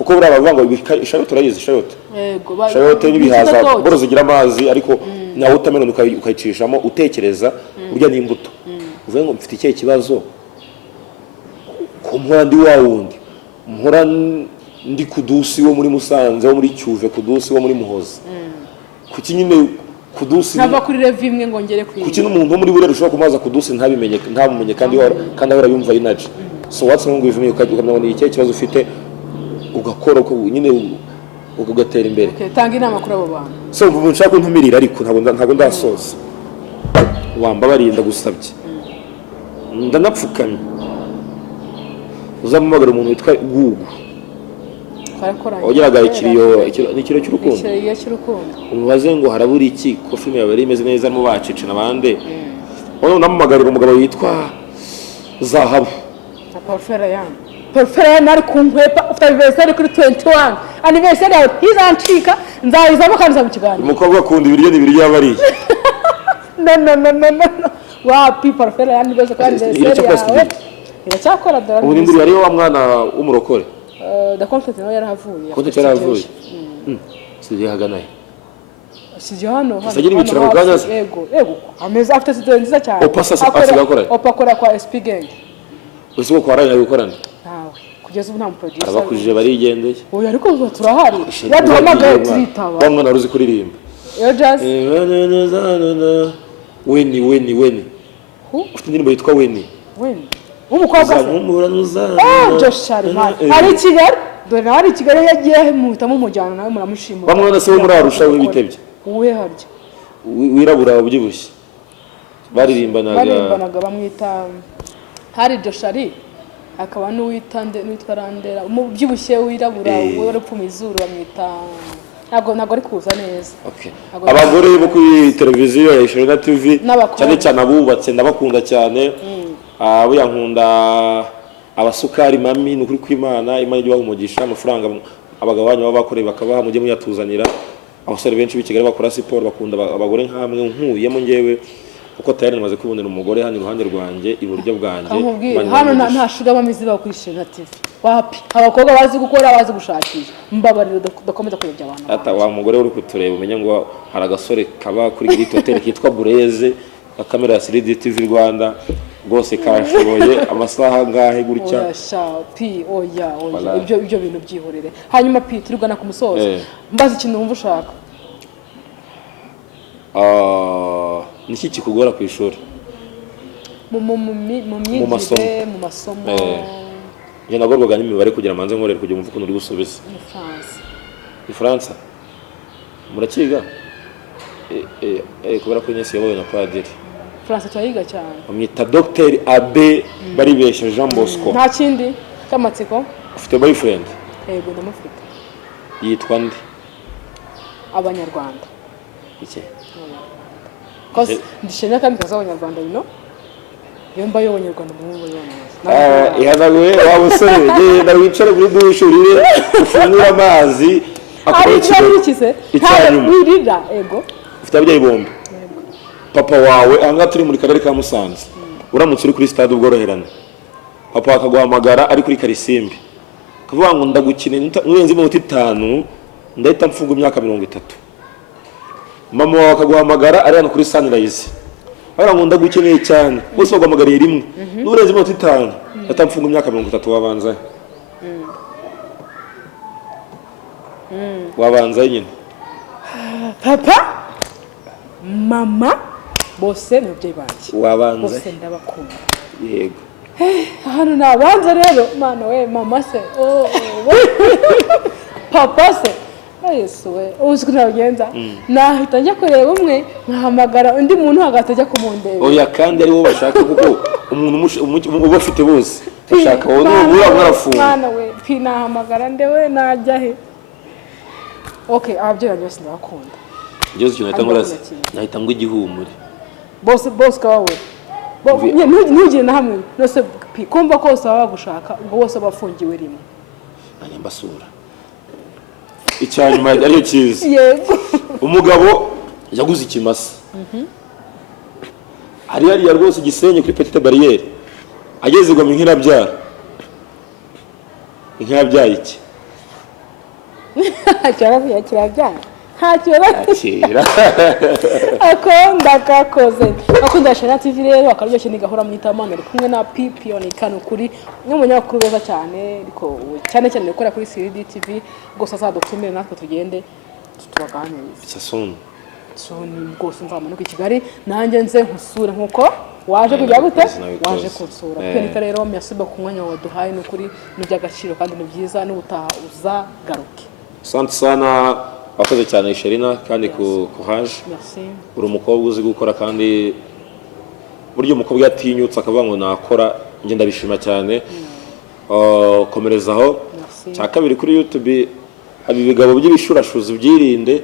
Uko buri abavuga ngo ishayote urayizi ishayote. Yego. Ishayote n'ibihaza boro zigira amazi ariko nawe utamena ukayicishamo utekereza urya n'imbuto. Uvuga ngo mfite ikihe kibazo ko mpora ndi wa wundi. Mpora ndi Kudusi wo muri Musanze wo muri Cyuve, Kudusi wo muri Muhoza. Kuki nyine Kudusi nava kuri rev imwe ngongere kwiga. Kuki n'umuntu muri Burera ushobora kumaza Kudusi ntabimenye kandi ahora yumva energy. So what's wrong with me ukamenya ni ikihe kibazo ufite ugakora nyine ugatera imbere. Okay, tanga inama kuri abo bantu. So ubu nshaka ntumirira ariko ntabwo ndasoza. Wamba barinda gusabye. Ndanapfukamye. Uzamumagara umuntu witwa Gugu. Ogeraga ikiriyo cy'urukundo. Ikiriyo cy'urukundo. Umubaze ngo harabura iki ko filime yawe imeze neza mu bacice nabande. Ono namumagarira umugabo witwa Zahabu. Porfera ari kunkwepa ufite anniversary kuri 21. Anniversary yawe izanshika nzayizamo kandi mu kiganiro. Umukobwa akunda ibiryo n'ibiryo yabariye. No. Wapi porfera anniversary kandi anniversary. Iracyakora dora. Ubu ndiri yari wa mwana w'umurokore. Da content nawe yarahavuye. Content yarahavuye. Sije haganaye. Sije hano. Sagira ibiciro mu kanya. Yego. Ameza afite studio nziza cyane. Opasa asigakora. Opakora kwa SP Gang. Usigo kwa ranya gukorana. Nawe. Kugeza ubu nta producer. Abakujije barigendeye. Oya ariko turahari. Yaduhamagaye turitaba. Bamwe naruzi kuririmba. Yo just. Weni. Ufite indirimbo yitwa Weni. Umukobwa se. Josh Sharman. Ari Kigali. Dore ari Kigali yagiye muhitamo umujyana nawe muramushimira. Bamwe nase bo muri Arusha w'ibitebye. Uwe harya. Wirabura ubyibushye. Barimbanaga bamwita hari Joshari akaba n'uwitwa Randera umubyibushye wirabura we rupfuma izuru bamwita ntago ari kuza neza. Abagore bo kuri televiziyo ya Sherina TV cyane cyane abubatse ndabakunda cyane. Abo yankunda abasukari mami n'ukuri kw'Imana Imana ijye bahumugisha amafaranga abagabo banyu baba bakoreye bakabaha mujye muyatuzanira. Abasore benshi b'Ikigali bakora siporo bakunda abagore nkamwe nkuyemo ngewe uko tayari namaze kwibonera umugore hano iruhande rwanjye iburyo bwanjye. Hano nta shuga bamizi bakurishije TV. Wapi abakobwa bazi gukora bazi gushakisha mbabariro dakomeza kuyobya abantu. Ata wa mugore uri kutureba umenya ngo hari agasore kaba kuri Grit Hotel kitwa Bureze kamera ya 3D TV Rwanda rwose kashoboye amasaha angahe gutya. Oya sha pi oya ibyo bintu byihorere. Hanyuma pi turigana ku musozo. Mbaza ikintu wumva ushaka. Niki kikugora ku ishuri? Mu myigire, mu masomo. Njye nagorwaga n'imibare kugira manze nkorere kugira umva ukuntu uri gusubiza. Ifaransa. Murakiga? Kubera ko Ines yabaye na padiri. France twayiga cyane. Bamwita Dr Abe baribesha Jean Bosco. Nta kindi cy'amatsiko. Ufite boyfriend? Yego ndamufite. Yitwa nde? Abanyarwanda. Iki? Cause ndishimye kandi kaza Abanyarwanda bino. Yomba y'Abanyarwanda mu ngo ihanaguye wabusore genda wicare muri dushe urire ufungura amazi akorekize wirira ego ufite ababyeyi bombi papa wawe anga turi muri karere ka Musanze uramutse uri kuri stade ubworoherane papa akaguhamagara ari kuri Karisimbi akavuga ngo ndagukine nurenze mu 5 ndahita mfunga imyaka 30 mama wawe akaguhamagara ari hano kuri Sunrise ara ngo ndagukeneye cyane bose baguhamagariye rimwe nurenze mu 5 ndahita mfunga imyaka 30 wabanza wabanza nyine papa mama bose n'ababyeyi banjye wabanza bose ndabakunda yego hano nabanza rero mana we mama se papa se Yesu we uziko nagenza nahita njya kureba umwe nkahamagara undi muntu hagati ajya kumundeba oya kandi ari wo bashaka kuko umuntu uba afite bose bashaka wowe mwarafunga mana we pinahamagara ndewe najya he okay ababyeyi bose ndabakunda Jose cyo nahita ngo igihumure bose kawe ntugire na hamwe nose kumva ko bose baba gushaka ngo bose bafungiwe rimwe anyambasura icyanyuma ariyo cyiza yego umugabo yaguze ikimasa hariya rwose Gisenyi kuri Petite Barrière ageze ngo nkirabyara iki cyaravuye kirabyara ntacyo bakira akunda kakoze akunda Shana TV rero akaryoshye nigahora mu itamana ari kumwe na Pipion ikano kuri n'umunyamakuru beza cyane ariko cyane ukora kuri CRD TV gose azadutumire natwe tugende tubaganiriza soni rwose nzamanuka i Kigali nanjye nze nkusure nkuko waje kujya gute waje kunsura Penita rero merci beaucoup kumwanya waduhaye n'ukuri n'iby'agaciro kandi ni byiza n'ubutaha uzagaruke asante sana wakoze cyane Sherina kandi courage uri umukobwa uzi gukora kandi buryo umukobwa yatinyutse akavuga ngo nakora nge ndabishima cyane komerezaho cya kabiri kuri YouTube abibigabo by'ibishurashuzi byirinde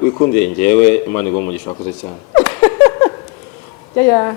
wikundiye ngewe Imana igomba umugisha wakoze cyane ya